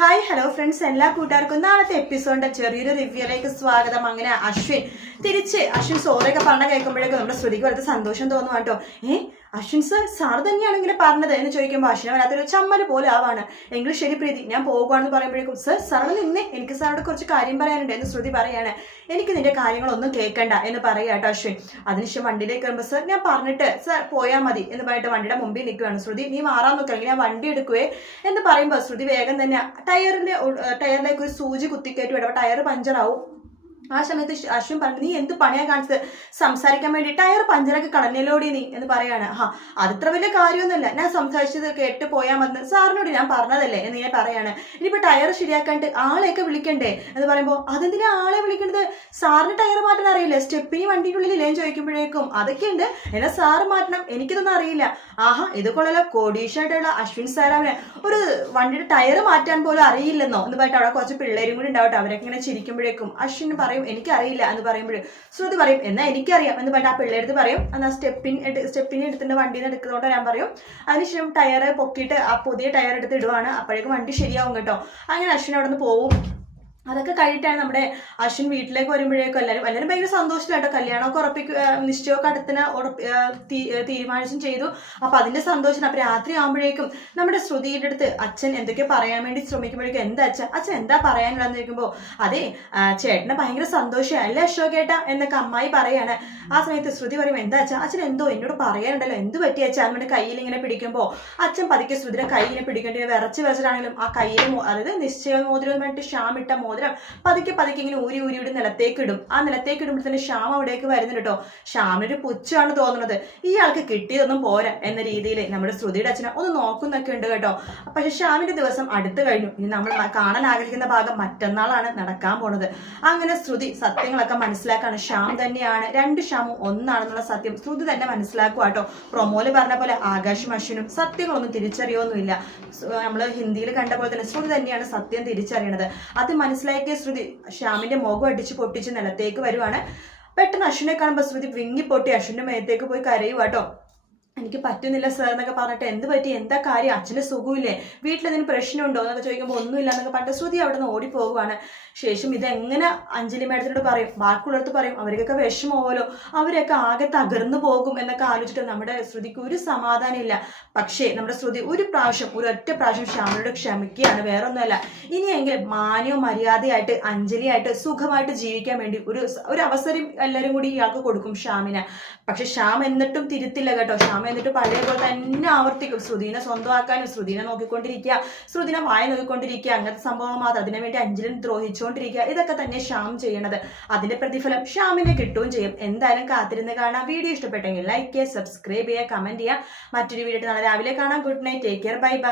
Hi hello friends എല്ലാ കൂട്ടുകാർക്കും നാളത്തെ എപ്പിസോഡിന്റെ ചെറിയൊരു റിവ്യൂലേക്ക് സ്വാഗതം. അങ്ങനെ അശ്വിൻ തിരിച്ച് അശ്വിൻ സോറിയൊക്കെ പറഞ്ഞ കേൾക്കുമ്പോഴേക്കും നമ്മുടെ ശ്രുതിക്ക് വളരെ സന്തോഷം തോന്നുവാട്ടോ ഏഹ് അശ്വിൻ സർ സാർ തന്നെയാണ് ഇങ്ങനെ പറഞ്ഞത് എന്ന് ചോദിക്കുമ്പോൾ അശ്വിനെ വല്ലാത്തൊരു ചമ്മൽ പോലെ ആവാണ്. എങ്കിലും ശരി പ്രീതി ഞാൻ പോകുവാണെന്ന് പറയുമ്പോഴേക്കും സർ സാറിന് നിന്നെ എനിക്ക് സാറോട് കുറച്ച് കാര്യം പറയാനുണ്ട് എന്ന് ശ്രുതി പറയാണ്. എനിക്ക് നിന്റെ കാര്യങ്ങളൊന്നും കേൾക്കണ്ട എന്ന് പറയുക കേട്ടോ അശ്വിൻ. അതിനുശേഷം വണ്ടിയിലേക്ക് വരുമ്പോൾ സർ ഞാൻ പറഞ്ഞിട്ട് സർ പോയാൽ മതി എന്ന് പറഞ്ഞിട്ട് വണ്ടിയുടെ മുമ്പിൽ നിൽക്കുകയാണ് ശ്രുതി നീ മാറാൻ നോക്കുകയാണെങ്കിൽ ഞാൻ വണ്ടി എടുക്കുവേ എന്ന് പറയുമ്പോൾ ശ്രുതി വേഗം തന്നെ ടയറിന്റെ ടയറിലേക്ക് ഒരു സൂചി കുത്തിക്കയറ്റി വിടും. ടയർ പഞ്ചറാവും. ആ സമയത്ത് അശ്വിൻ പറഞ്ഞു നീ എന്ത് പണിയാ കാണിച്ചത്? സംസാരിക്കാൻ വേണ്ടി ടയർ പഞ്ചറൊക്കെ കളഞ്ഞലോടി നീ എന്ന് പറയാണ്. ആ അതിത്ര വലിയ കാര്യമൊന്നുമല്ല. ഞാൻ സംസാരിച്ചത് കേട്ട് പോയാൽ മതി സാറിനോട് ഞാൻ പറഞ്ഞതല്ലേ എന്ന് ഞാൻ പറയാണ്. ഇനിയിപ്പോ ടയർ ശരിയാക്കാണ്ട് ആളെയൊക്കെ വിളിക്കണ്ടേ? എന്ന് പറയുമ്പോൾ അതെന്തിനാ ആളെ വിളിക്കേണ്ടത് സാറിന് ടയർ മാറ്റാൻ അറിയില്ല? സ്റ്റെപ്പിനി വണ്ടിയുടെ ഉള്ളിൽ ഞാൻ ചോദിക്കുമ്പോഴേക്കും അതൊക്കെ ഉണ്ട് എന്നാ സാറ് മാറ്റണം? എനിക്കിതൊന്നും അറിയില്ല. ആഹാ ഇത് കൊള്ളല്ലോ കോടീഷായിട്ടുള്ള അശ്വിൻ സാറാമിന് ഒരു വണ്ടിയുടെ ടയർ മാറ്റാൻ പോലും അറിയില്ലെന്നോ? എന്ന് പറഞ്ഞിട്ട് അവിടെ കുറച്ച് പിള്ളേരും കൂടി ഉണ്ടാവട്ടെ. അവരൊക്കെ ഇങ്ങനെ ചിരിക്കുമ്പോഴേക്കും അശ്വിൻ പറയും എനിക്കറിയില്ല എന്ന് പറയുമ്പോഴും ശ്രുതി പറയും എന്നാൽ എനിക്കറിയാം എന്ന് പറഞ്ഞിട്ട് ആ പിള്ളേടുത്ത് പറയും. എന്നാൽ സ്റ്റെപ്പിൻ സ്റ്റെപ്പിന് എടുത്തിട്ട് വണ്ടിയിൽ നിന്ന് എടുക്കുന്നതുകൊണ്ട് ഞാൻ പറയും. അതിനുശേഷം ടയർ പൊക്കിയിട്ട് ആ പുതിയ ടയർ എടുത്ത് ഇടുവാണ്. അപ്പോഴേക്കും വണ്ടി ശരിയാവും കേട്ടോ. അങ്ങനെ അശ്വിൻ അവിടെ നിന്ന് പോവും. അതൊക്കെ കഴിഞ്ഞിട്ടാണ് നമ്മുടെ അശ്വിൻ വീട്ടിലേക്ക് വരുമ്പോഴേക്കും എല്ലാവരും എല്ലാവരും ഭയങ്കര സന്തോഷത്തിലാട്ടോ കല്യാണമൊക്കെ ഉറപ്പിക്കുക നിശ്ചയമൊക്കെ അടുത്തിന് ഉറപ്പി തീരുമാനിച്ചും ചെയ്തു. അപ്പം അതിന്റെ സന്തോഷം അപ്പം രാത്രി ആകുമ്പോഴേക്കും നമ്മുടെ ശ്രുതിയുടെ അടുത്ത് അച്ഛൻ എന്തൊക്കെ പറയാൻ വേണ്ടി ശ്രമിക്കുമ്പോഴേക്കും എന്താ അച്ഛൻ അച്ഛൻ എന്താ പറയാനുള്ളതെന്ന് ചോദിക്കുമ്പോൾ അതെ ചേട്ടനെ ഭയങ്കര സന്തോഷമാണ് അല്ലേ അശോകേട്ട എന്നൊക്കെ അമ്മായി പറയാണ്. ആ സമയത്ത് ശ്രുതി പറയുമ്പോൾ എന്താ അച്ഛൻ അച്ഛൻ എന്തോ എന്നോട് പറയാനുണ്ടല്ലോ. എന്ത് പറ്റി അച്ഛൻ നമ്മുടെ കയ്യിൽ ഇങ്ങനെ പിടിക്കുമ്പോൾ അച്ഛൻ പതുക്കെ ശ്രുതിയുടെ കൈ ഇങ്ങനെ പിടിക്കേണ്ടി വിറച്ച് വെച്ചിട്ടാണെങ്കിലും ആ കയ്യിൽ അതായത് നിശ്ചയ മോതിരം ഷാമിട്ട മോതിരം മോതിരം പതുക്കെ പതുക്കെ ഇങ്ങനെ ഊരി ഊരി ഊരി നിലത്തേക്ക് ഇടും. ആ നിലത്തേക്ക് ഇടുമ്പോൾ തന്നെ ഷ്യാം അവിടേക്ക് വരുന്നുണ്ട് കേട്ടോ. ശ്യാമിനൊരു പുച്ഛമാണ് തോന്നുന്നത്. ഇയാൾക്ക് കിട്ടിയതൊന്നും പോരാ എന്ന രീതിയിൽ നമ്മുടെ ശ്രുതിയുടെ അച്ഛനെ ഒന്ന് നോക്കുന്നൊക്കെ ഉണ്ട് കേട്ടോ. പക്ഷെ ശ്യാമിന്റെ ദിവസം അടുത്ത് കഴിഞ്ഞു. ഇനി നമ്മൾ കാണാൻ ആഗ്രഹിക്കുന്ന ഭാഗം മറ്റന്നാളാണ് നടക്കാൻ പോണത്. അങ്ങനെ ശ്രുതി സത്യങ്ങളൊക്കെ മനസ്സിലാക്കാണ്. ശ്യാം തന്നെയാണ്. രണ്ട് ശ്യാമും ഒന്നാണെന്നുള്ള സത്യം ശ്രുതി തന്നെ മനസ്സിലാക്കുക കേട്ടോ. പ്രൊമോൽ പറഞ്ഞ പോലെ ആകാശും അശ്വിനും സത്യങ്ങളൊന്നും തിരിച്ചറിയൊന്നുമില്ല. നമ്മൾ ഹിന്ദിയിൽ കണ്ട പോലെ തന്നെ ശ്രുതി തന്നെയാണ് സത്യം തിരിച്ചറിയണത്. അത് മനസ്സിലാക്കിയ ശ്രുതി? ശ്യാമിന്റെ മുഖം അടിച്ച് പൊട്ടിച്ച് നിലത്തേക്ക് വരുവാണ്. പെട്ടെന്ന് അശ്വിനെ കാണുമ്പോൾ ശ്രുതി വിങ്ങി പൊട്ടി അശ്വിന്റെ മേത്തേക്ക് പോയി കരയു കേട്ടോ എനിക്ക് പറ്റുന്നില്ല സാർ എന്നൊക്കെ പറഞ്ഞിട്ട് എന്ത് പറ്റി? എന്താ കാര്യം? അച്ഛന് സുഖമില്ലേ? വീട്ടിലെന്തെങ്കിലും പ്രശ്നമുണ്ടോ എന്നൊക്കെ ചോദിക്കുമ്പോൾ ഒന്നുമില്ല എന്നൊക്കെ പറഞ്ഞിട്ട് ശ്രുതി അവിടെ നിന്ന് ഓടിപ്പോവുകയാണ് ശേഷം ഇതെങ്ങനെ അഞ്ജലി മേഡത്തിനോട് പറയും? ബാക്കിയുള്ളവർക്ക് പറയും അവർക്കൊക്കെ വിഷമമാവുമല്ലോ. അവരൊക്കെ ആകെ തകർന്നു പോകും എന്നൊക്കെ ആലോചിച്ചിട്ട് നമ്മുടെ ശ്രുതിക്ക് ഒരു സമാധാനമില്ല. പക്ഷേ നമ്മുടെ ശ്രുതി ഒരു പ്രാവശ്യം ഒരു ഒറ്റ പ്രാവശ്യം ശ്യാമിനോട് ക്ഷമിക്കുകയാണ് വേറൊന്നുമല്ല. ഇനിയെങ്കിലും മാന്യവും മര്യാദയായിട്ട് അഞ്ജലിയായിട്ട് സുഖമായിട്ട് ജീവിക്കാൻ വേണ്ടി ഒരു ഒരു അവസരം എല്ലാവരും കൂടി ഇയാൾക്ക് കൊടുക്കും ശ്യാമിന്. പക്ഷെ ശ്യാം എന്നിട്ടും തിരുത്തില്ല കേട്ടോ. ശ്യാം എന്നിട്ട് പഴയ പോലെ തന്നെ ആവർത്തിക്കും. ശ്രുതിനെ സ്വന്തമാക്കാനും ശ്രുതിനെ നോക്കിക്കൊണ്ടിരിക്കുക ശ്രുതിനെ വായ നോക്കിക്കൊണ്ടിരിക്കുക അങ്ങനത്തെ സംഭവങ്ങൾ മാത്രം. അതിനു വേണ്ടി അഞ്ജലിനെ ദ്രോഹിച്ചുകൊണ്ടിരിക്കുക ഇതൊക്കെ തന്നെ ശ്യാം ചെയ്യണത്. അതിന്റെ പ്രതിഫലം ശ്യാമിന് കിട്ടുകയും ചെയ്യും. എന്തായാലും കാത്തിരുന്ന് കാണാം. വീഡിയോ ഇഷ്ടപ്പെട്ടെങ്കിൽ ലൈക്ക് ചെയ്യുക സബ്സ്ക്രൈബ് ചെയ്യുക കമന്റ് ചെയ്യുക. മറ്റൊരു വീഡിയോ നാളെ രാവിലെ കാണാം. Good night take care bye bye